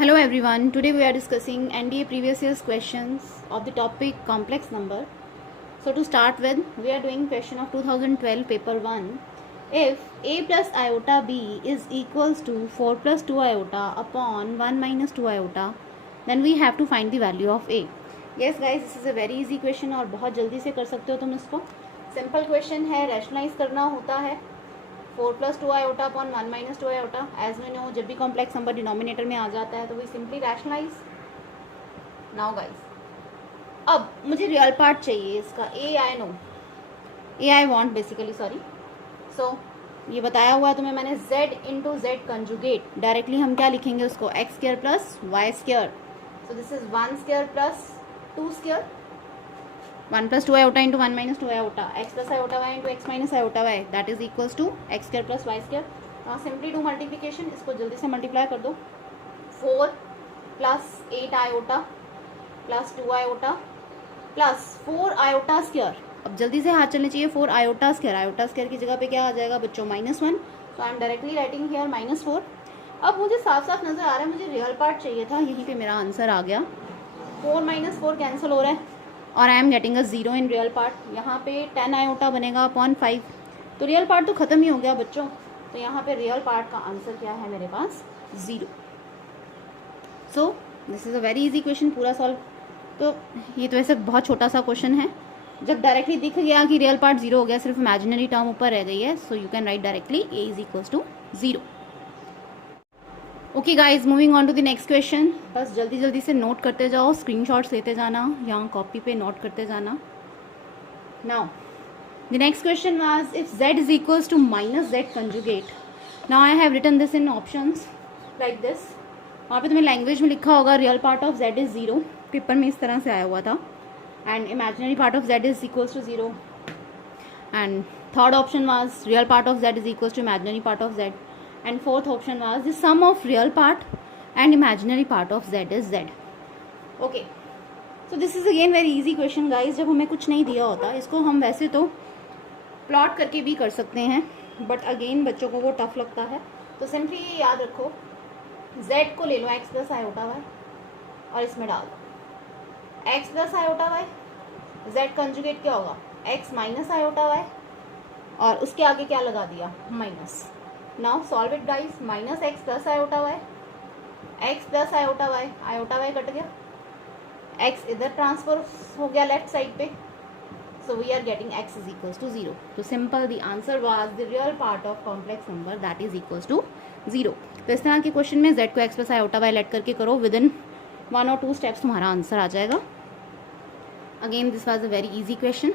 Hello everyone, today we are discussing NDA previous year's questions of the topic complex number. So to start with, we are doing question of 2012 paper 1. If a plus iota b is equals to 4 plus 2 iota upon 1 minus 2 iota, then we have to find the value of a. Yes guys, this is a very easy question और बहुत जल्दी से कर सकते हो तुम इसको. Simple question है, रैशनलाइज करना होता है. 4 plus 2 iota upon 1 minus 2 iota. As we know, जब भी कॉम्प्लेक्स नंबर डिनोमिनेटर में आ जाता है तो we simply rationalize. Now guys, अब मुझे रियल पार्ट चाहिए इसका. Uh I know, uh I want basically, sorry. So ये बताया हुआ है तुम्हें मैंने, z into z conjugate. Directly हम क्या लिखेंगे उसको, x square plus y square. So this is 1 square plus 2 square. 1 plus 2 iota into 1 minus 2 iota, x plus iota y into x minus iota y, that is equals to x square plus y square. Now simply do multiplication. इसको जल्दी से multiply कर दो. 4 plus 8 iota plus 2 iota plus 4 iota square. अब जल्दी से हाथ चलने चाहिए. 4 iota square, iota square की जगह पे क्या आ जाएगा बच्चों, -1. So I am directly writing here -4. अब मुझे साफ साफ नजर आ रहा है, मुझे रियल पार्ट चाहिए था. यहीं पे मेरा आंसर आ गया. 4 minus 4 कैंसिल हो रहा है और आई am getting a 0 in real part. यहाँ पे 10 आयोटा बनेगा अपॉन 5. तो रियल पार्ट तो ख़त्म ही हो गया बच्चों. तो यहाँ पे रियल पार्ट का आंसर क्या है मेरे पास, 0. So this is a very easy question. पूरा सॉल्व, तो ये तो वैसे बहुत छोटा सा क्वेश्चन है. जब डायरेक्टली दिख गया कि रियल पार्ट 0 हो गया, सिर्फ इमेजिनरी टर्म ऊपर रह गई है, so you can write directly a is equals to 0. Okay guys, moving on to the next question. बस जल्दी जल्दी से नोट करते जाओ, स्क्रीनशॉट्स लेते जाना, यहाँ कॉपी पे नोट करते जाना. Now the next question was if z is equals to minus z conjugate. Now I have written this in options like this. वहाँ पे तुम्हें लैंग्वेज में लिखा होगा real part of z is 0. Paper में इस तरह से आया हुआ था. And imaginary part of z is equals to 0. And third option was real part of z is equals to imaginary part of z. And fourth option was the sum of real part and imaginary part of z is z. Okay, so this is again very easy question guys. जब हमें कुछ नहीं दिया होता, इसको हम वैसे तो प्लॉट करके भी कर सकते हैं, बट अगेन बच्चों को वो टफ लगता है. तो सिंपली ये याद रखो, z को ले लो x प्लस आयोटा वाई और इसमें डाल दो x plus iota y. z conjugate क्या होगा, x माइनस आयोटा वाई, और उसके आगे क्या लगा दिया, minus. Now solve it guys. Minus x plus iota y, x plus iota y cut गया, एक्स इधर ट्रांसफर हो गया लेफ्ट साइड पे. So we are getting x is equals to 0. तो simple the answer was the real part of complex number that is equals to 0. तो इस तरह के क्वेश्चन में z को x plus iota y let करके करो, विद इन 1 और 2 स्टेप्स तुम्हारा आंसर आ जाएगा. Again this was a very easy question.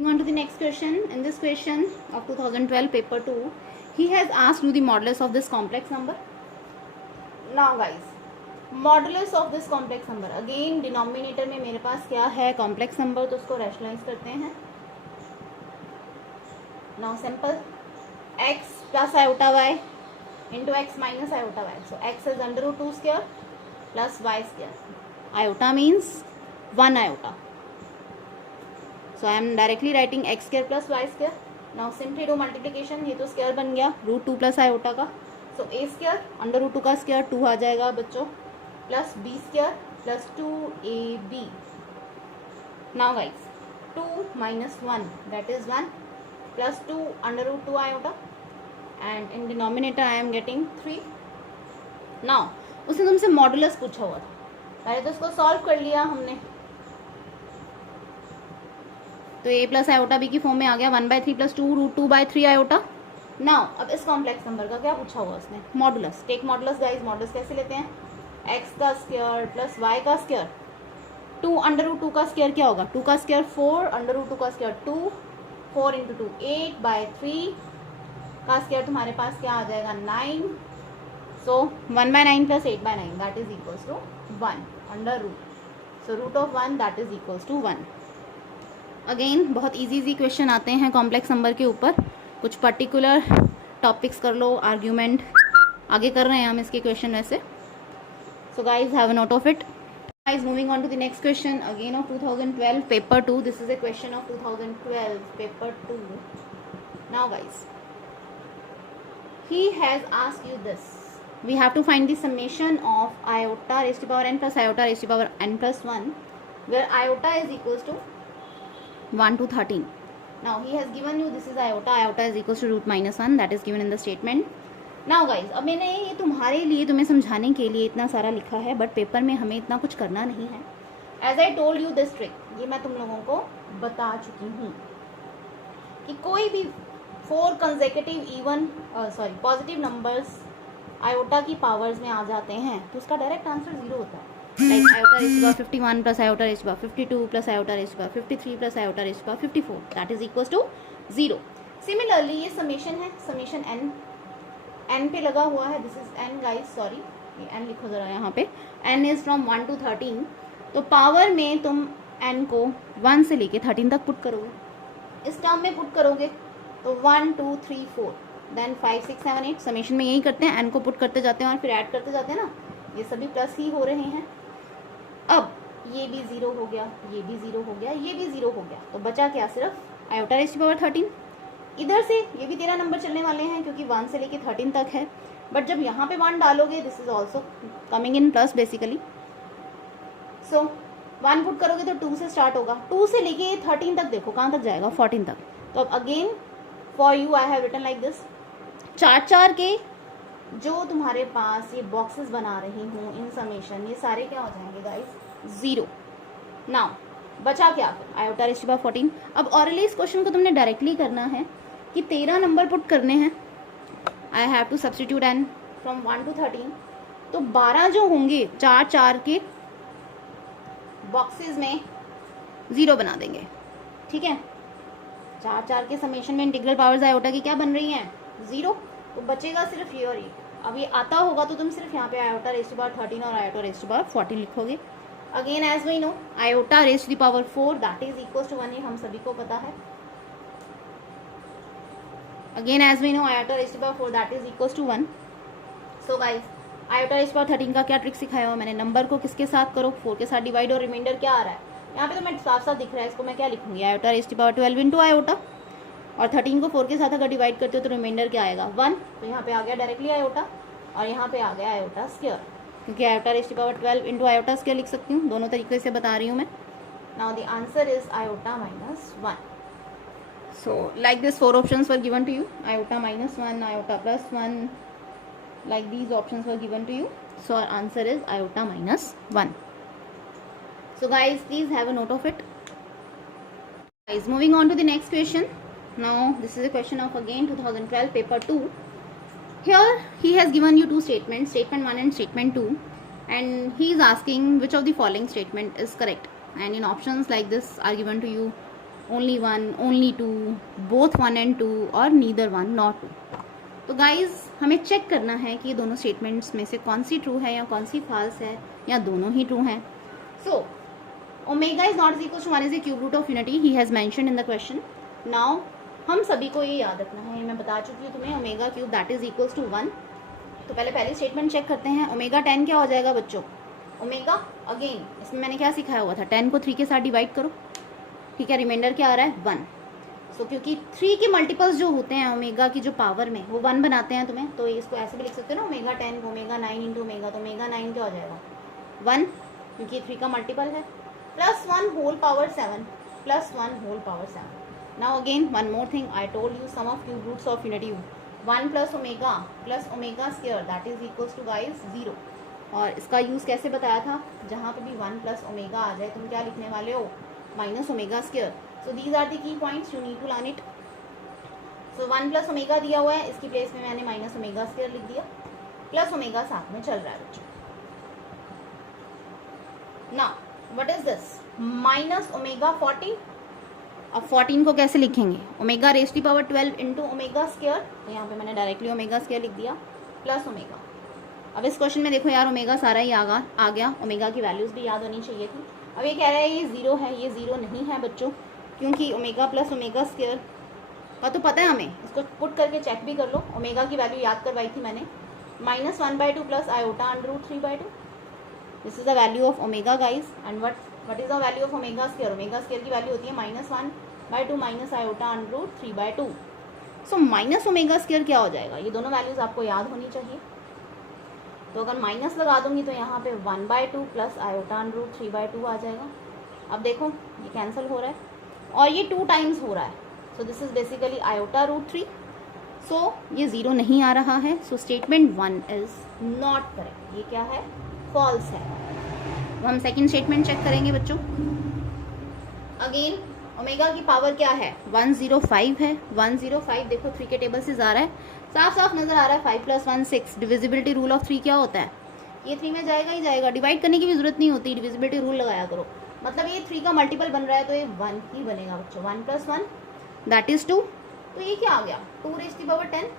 Moving on to the next question. In this question of 2012 paper 2, he has asked you the modulus of this complex number. Now guys, modulus of this complex number, again denominator में मेरे पास क्या है, complex number, तो उसको rationalize करते हैं. Now simple, x plus iota y into x minus iota y. So x is under root 2 square plus y square. Iota means 1 iota. So I am directly writing x square plus y square. Now simply do multiplication. ये तो square बन गया root 2 plus iota का. So a square under root 2 का square 2 आ जाएगा बच्चों, plus b square plus 2ab. Now guys, 2 minus 1 that is 1 plus 2 under root 2 iota, and in denominator I am getting 3. Now उसने तुमसे modulus पूछा हुआ था, पहले तो उसको सॉल्व कर लिया हमने. तो a प्लस आयोटा बी की फॉर्म में आ गया 1/3 प्लस 2 रूट 2/3 आयोटा. नाउ अब इस कॉम्प्लेक्स नंबर का क्या पूछा हुआ उसने, modulus. Take modulus guys. Modulus कैसे लेते हैं, x का स्क्वायर प्लस y का स्क्वायर. 2 अंडर रूट 2 का स्क्वायर क्या होगा, 2 का स्क्वायर 4, अंडर रूट 2 का स्क्वायर 2, 4 इंटू 2 8/3 का स्क्वायर तुम्हारे पास क्या आ जाएगा, 9. So 1/9 plus 8/9 that is equals to 1 under root. So root of 1 that is equals to 1. Again बहुत इजी क्वेश्चन आते हैं कॉम्प्लेक्स नंबर के ऊपर. कुछ पर्टिकुलर टॉपिक्स कर लो, आर्ग्यूमेंट आगे कर रहे हैं हम इसके क्वेश्चन वैसे. So guys have a note of it. Guys moving on to the next question again of 2012 paper 2. This is a question of 2012 paper 2. Now guys, he has asked you this. we have to find the summation of iota raised to power n plus iota raised to power n plus 1, where iota is equals to 1 to 13. Now he has given you this is iota is equals to root minus 1, that is given in the statement. Now guys, अब मैंने ये तुम्हारे लिए तुम्हें समझाने के लिए इतना सारा लिखा है, बट पेपर में हमें इतना कुछ करना नहीं है. As I told you this trick, ये मैं तुम लोगों को बता चुकी हूँ कि कोई भी 4 कंसेक्यूटिव पॉजिटिव नंबर्स आयोटा की पावर्स में आ जाते हैं तो उसका डायरेक्ट आंसर 0 होता है. Like iota raise to power 51 plus iota raise to power 52 plus iota raise to power 53 plus iota raise to power 54, that is equals to 0. Similarly ये summation है, समेशन n पे लगा हुआ है. This is n guys, sorry ये n लिखो जरा यहाँ पे. n is from 1 to 13. तो पावर में तुम n को 1 से लेके 13 तक पुट करोगे. इस टर्म में पुट करोगे तो 1 2 3 4 देन 5 6 7 8. समेशन में यही करते हैं, n को पुट करते जाते हैं और फिर ऐड करते जाते हैं ना. ये सभी प्लस ही हो रहे हैं. अब ये भी 0 हो गया, ये भी 0 हो गया, ये भी 0 हो गया. तो बचा क्या, सिर्फ आयोटा रेज़ टू पावर 13. इधर से ये भी 13 नंबर चलने वाले हैं क्योंकि 1 से लेके 13 तक है. बट जब यहाँ पे 1 डालोगे this is also coming in plus basically. So 1 put करोगे तो 2 से स्टार्ट होगा. 2 से लेके 13 तक देखो कहाँ तक जाएगा, 14 तक. तो अब again for you I have written like this. 4 के जो तुम्हारे पास ये बॉक्सेस बना रही हूँ इन समेशन, ये सारे क्या हो जाएंगे गाइस, 0. नाउ बचा क्या, आयोटा रेज़ टू पावर 14. अब ऑरली इस क्वेश्चन को तुमने डायरेक्टली करना है कि 13 नंबर पुट करने हैं. I have to substitute n from 1 to 13. तो 12 जो होंगे 4 के बॉक्सेस में 0 बना देंगे. ठीक है, 4 के समेशन में इंटीग्रल पावर्स आयोटा की क्या बन रही हैं, 0. तो बचेगा सिर्फ ये और ये. अब ये आता होगा तो तुम सिर्फ यहाँ पे आयोटा रेज़ टू पावर 13 और आयोटा रेज़ टू पावर 14 लिखोगे. Again as we know iota raise to the power 4 that is equals to 1, ये हम सभी को पता है. Again as we know iota raise to power 4 that is equals to 1. So guys iota raise to power 13 का क्या trick सिखाया हुआ मैंने, नंबर को किसके साथ करो, 4 के साथ डिवाइड, और रिमाइंडर क्या आ रहा है यहाँ पे तो मैं साफ साफ दिख रहा है. इसको मैं क्या लिखूंगी, iota raise to power 12 into iota, और 13 को 4 के साथ अगर डिवाइड करते हो तो रिमाइंडर क्या आएगा, 1. तो यहाँ पे आ गया डायरेक्टली आयोटा, और यहाँ पे आ गया आयोटा स्क्वायर, क्योंकि iota raise to power 12 into iota square लिख सकती हूँ. दोनों तरीके से बता रही हूँ मैं. Now the answer is iota minus 1. So like this 4 options were given to you, iota minus 1, iota plus 1, like these options were given to you. So our answer is iota minus 1. So guys please have a note of it. Guys moving on to the next question. Now this is a question of again 2012 paper 2. Here he has given you two statements, statement 1 and statement 2, and he is asking which of the following statement is correct. And in options like this are given to you only 1, only 2, both 1 and 2, और neither 1 nor 2. तो guys हमें check करना है कि ये दोनों statements में से कौन सी ट्रू है या कौन सी फॉल्स है, या दोनों ही ट्रू हैं. So omega is not equal to 1 is a cube root of unity, he has mentioned in the question. Now हम सभी को ये याद रखना है, मैं बता चुकी हूँ तुम्हें, omega cube that is equals to 1. तो पहली स्टेटमेंट चेक करते हैं. ओमेगा 10 क्या हो जाएगा बच्चों, ओमेगा अगेन इसमें मैंने क्या सिखाया हुआ था, 10 को 3 के साथ डिवाइड करो. ठीक है, रिमाइंडर क्या आ रहा है, 1. सो क्योंकि 3 के मल्टीपल्स जो होते हैं ओमेगा की जो पावर में वो 1 बनाते हैं तुम्हें, तो इसको ऐसे भी लिख सकते हो ना, ओमेगा 10 ओमेगा 9 इंटू ओमेगा. तो ओमेगा 9 क्या हो जाएगा, 1, क्योंकि 3 का मल्टीपल है, plus 1 whole power 7, plus 1 whole power 7. Now again one more thing, I told you sum of cube roots of unity 1 plus omega square that is equals to guys 0. और इसका use कैसे बताया था, जहाँ पे भी 1 प्लस ओमेगा आ जाए तुम क्या लिखने वाले हो, minus omega square. So these are the key points, you need to learn it. So 1 plus omega दिया हुआ है, इसकी प्लेस में मैंने माइनस ओमेगा स्क्वायर लिख दिया, प्लस ओमेगा साथ में चल रहा है बच्चों. Now what is this, minus omega 14. अब 14 को कैसे लिखेंगे, omega raise to power 12 into omega square. तो यहाँ पे मैंने डायरेक्टली ओमेगा स्क्वायर लिख दिया, प्लस ओमेगा. अब इस क्वेश्चन में देखो यार ओमेगा सारा ही आ गया, ओमेगा की वैल्यूज़ भी याद होनी चाहिए थी. अब ये कह रहा है ये 0 है, ये 0 नहीं है बच्चों, क्योंकि ओमेगा प्लस ओमेगा स्क्वायर का तो पता है हमें, इसको पुट करके चेक भी कर लो. ओमेगा की वैल्यू याद करवाई थी मैंने, -1/2 plus iota under root 3/2. This is the value of omega guys. And what is the value of omega square, omega square की वैल्यू होती है -1/2 minus iota under root 3/2. So minus omega square क्या हो जाएगा, ये दोनों वैल्यूज आपको याद होनी चाहिए. तो अगर माइनस लगा दूंगी तो यहाँ पे 1/2 प्लस आयोटा अंडर रूट 3/2 आ जाएगा। अब देखो ये कैंसिल हो रहा है और ये 2 टाइम्स हो रहा है, so this is basically iota root 3, so ये 0 नहीं आ रहा है, so statement 1 is not correct, ये क्या है, फॉल्स है। तो हम सेकेंड स्टेटमेंट चेक करेंगे बच्चों। अगेन ओमेगा की पावर क्या है, 105 है, 105 देखो 3 के टेबल से जा रहा है, साफ साफ नजर आ रहा है, 5 + 1 6, डिविजिबिलिटी रूल ऑफ 3 क्या होता है, ये 3 में जाएगा ही जाएगा, डिवाइड करने की भी जरूरत नहीं होती, डिविजिबिलिटी रूल लगाया करो, मतलब ये 3 का मल्टीपल बन रहा है तो ये 1 ही बनेगा बच्चों, 1 + 1 दैट इज 2, तो ये क्या आ गया 2⁻10।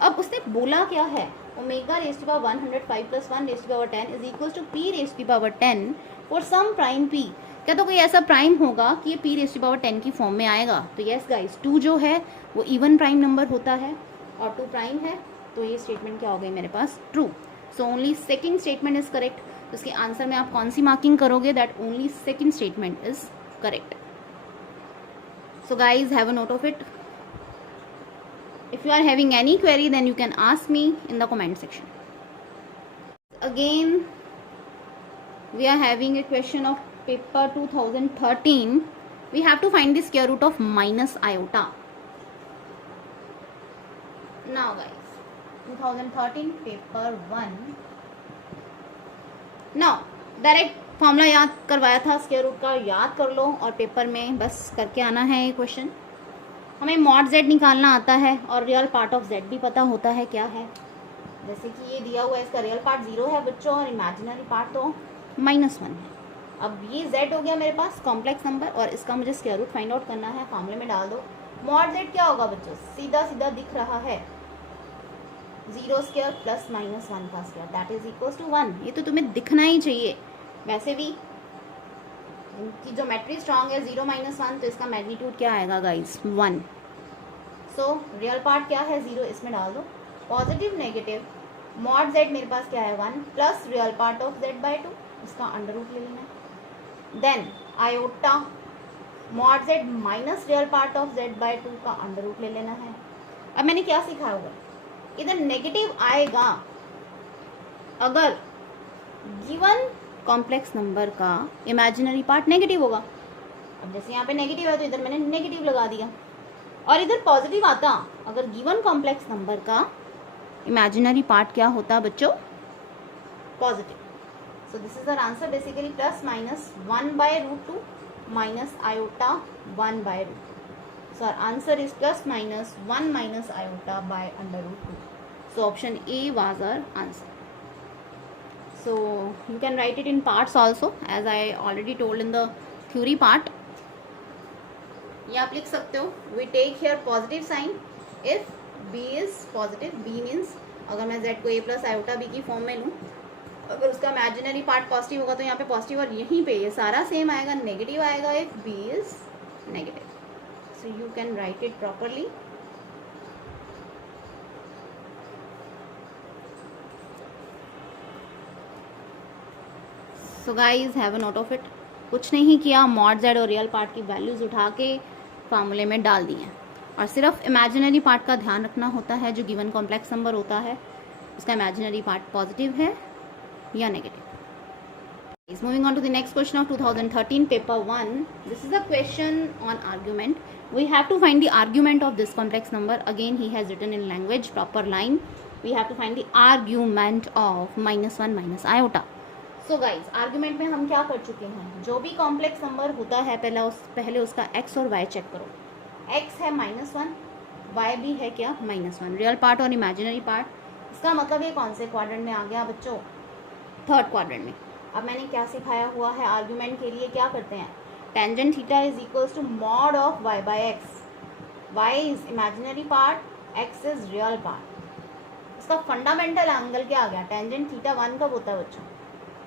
अब उसने बोला क्या है, omega raise to power 105 + 1 raise to power 10 is equal to p raise to power 10 for some prime p। क्या तो कोई ऐसा प्राइम होगा कि ये p रेज़ टू पावर 10 की फॉर्म में आएगा, तो यस गाइस 2 जो है वो इवन प्राइम नंबर होता है और 2 प्राइम है, तो ये स्टेटमेंट क्या हो गई मेरे पास, true. So only second statement is correct. तो इसके आंसर में आप कौन सी मार्किंग करोगे, that only second statement is correct. So guys have a note of it. If you are having any query, then you can ask me in the comment section. Again, we are having a question of paper 2013. We have to find the square root of minus iota. Now guys, 2013 paper 1. Now, direct formula याद करवाया था square root का, याद कर लो और paper में बस करके आना है ये क्वेश्चन। हमें मॉड z निकालना आता है और रियल पार्ट ऑफ z भी पता होता है क्या है, जैसे कि ये दिया हुआ है, इसका रियल पार्ट 0 है बच्चों और इमेजिनरी पार्ट तो -1 है। अब ये z हो गया मेरे पास कॉम्प्लेक्स नंबर और इसका मुझे स्क्वायर रूट फाइंड आउट करना है, फार्मूले में डाल दो। मॉड z क्या होगा बच्चों, सीधा सीधा दिख रहा है 0² + -1 का square that is equal to 1। ये तो तुम्हें दिखना ही चाहिए, वैसे भी इनकी ज्योमेट्री स्ट्रांग है 0 - 1, तो इसका मैग्नीट्यूड क्या आएगा गाइस 1। सो रियल पार्ट क्या है 0, इसमें डाल दो, पॉजिटिव नेगेटिव मॉड z मेरे पास क्या है 1 plus real part of z/2, इसका अंडर रूट ले लेना है। Then iota mod z minus real part of z/2 का अंडर रूट ले लेना है। अब मैंने क्या सीखा होगा, इधर नेगेटिव आएगा अगर गिवन कॉम्प्लेक्स नंबर का इमेजिनरी पार्ट नेगेटिव होगा। अब जैसे यहाँ पे नेगेटिव है तो इधर मैंने नेगेटिव लगा दिया, और इधर पॉजिटिव आता अगर गिवन कॉम्प्लेक्स नंबर का इमेजिनरी पार्ट क्या होता बच्चों, positive. So this is our answer basically +(1/√2) minus iota 1/√2। So our answer is +(1 - iota by √2). So option a was our answer. So you can write it in parts also, as I already told in the theory part. ये आप लिख सकते हो, we take here positive sign if b is positive, b means अगर मैं z को a + iota b की form में लूँ, अगर उसका इमेजिनरी पार्ट पॉजिटिव होगा तो यहाँ पे पॉजिटिव, और यहीं पे ये सारा सेम आएगा, नेगेटिव आएगा if b is negative. So you can write it properly. So guys have a note of it. कुछ नहीं किया, मॉड z और रियल पार्ट की वैल्यूज उठा के फार्मूले में डाल दी हैं, और सिर्फ इमेजिनरी पार्ट का ध्यान रखना होता है, जो गिवन कॉम्प्लेक्स नंबर होता है उसका इमेजिनरी पार्ट पॉजिटिव है या negative. Is moving on to the next question of 2013 paper 1। This is a question on argument. We have to find the argument of this complex number. Again he has written in language proper line, we have to find the argument of -1 - iota। So guys argument में हम क्या कर चुके हैं, जो भी complex number होता है पहले उसका x और y चेक करो। x है -1, y भी है क्या -1, रियल पार्ट और इमेजिनरी पार्ट। इसका मतलब ये कौन से क्वाड्रेंट में आ गया बच्चों, थर्ड क्वाड्रेंट में। अब मैंने क्या सिखाया हुआ है, आर्ग्यूमेंट के लिए क्या करते हैं, tangent theta is equals to mod of y/x। y is imaginary part, x is real part. इसका फंडामेंटल एंगल क्या आ गया, टेंजेंट थीटा 1 कब होता है बच्चों,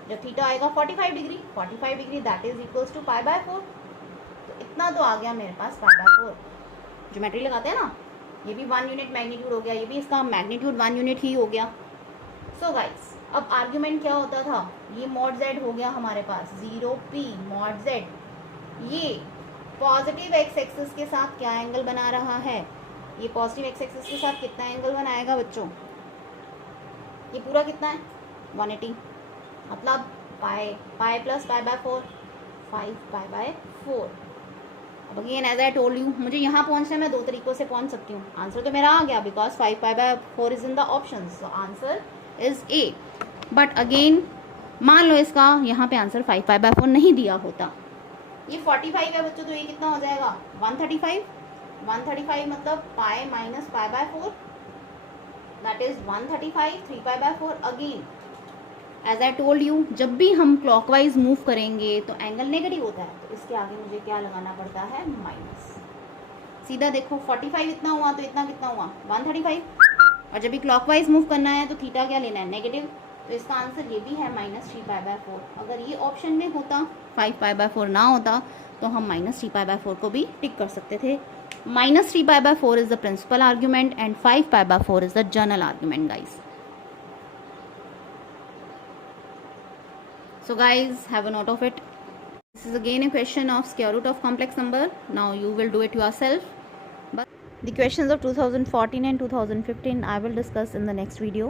जब थीटा आएगा 45 degree, 45 degree that is equals to π/4। तो इतना तो आ गया मेरे पास π/4। ज्योमेट्री लगाते हैं ना, ये भी 1 यूनिट मैग्नीट्यूड हो गया, ये भी इसका मैग्नीट्यूड 1 यूनिट ही हो गया। सो गाइस अब आर्ग्यूमेंट क्या होता था, ये मॉड z हो गया हमारे पास 0p मॉड z, ये पॉजिटिव x एक्सिस के साथ क्या एंगल बना रहा है, ये पॉजिटिव x एक्सिस के साथ कितना एंगल बनाएगा बच्चों, ये पूरा कितना है 180, मतलब pi plus pi by 4, 5 pi by 4। अब again as I told you, मुझे यहाँ पहुँचने में 2 तरीक़ों से पहुँच सकती हूँ। आंसर तो मेरा आ गया because 5 pi by 4 is in the option, so answer is a. But again मान लो इसका यहाँ पे आंसर 5 पाई बाय 4 नहीं दिया होता, ये 45 है बच्चों, तो ये कितना हो जाएगा 135। 135 मतलब pi minus pi by 4, that is 135, 3 pi by 4। Again as I told you, जब भी हम क्लॉकवाइज मूव करेंगे तो एंगल नेगेटिव होता है, तो इसके आगे मुझे क्या लगाना पड़ता है माइनस। सीधा देखो 45 इतना हुआ तो इतना कितना हुआ 135, और जब भी क्लॉकवाइज मूव करना है तो थीटा क्या लेना है नेगेटिव, तो इसका आंसर ये भी है -3 पाई बाय 4। अगर ये ऑप्शन में होता 5 पाई बाय 4 ना होता तो हम -3 पाई बाय 4 को भी टिक कर सकते थे। -3 pi by 4 is the principal argument and 5 pi by 4 is the general argument guys. So guys, have a note of it. This is again a question of square root of complex number. Now you will do it yourself. But the questions of 2014 and 2015 I will discuss in the next video.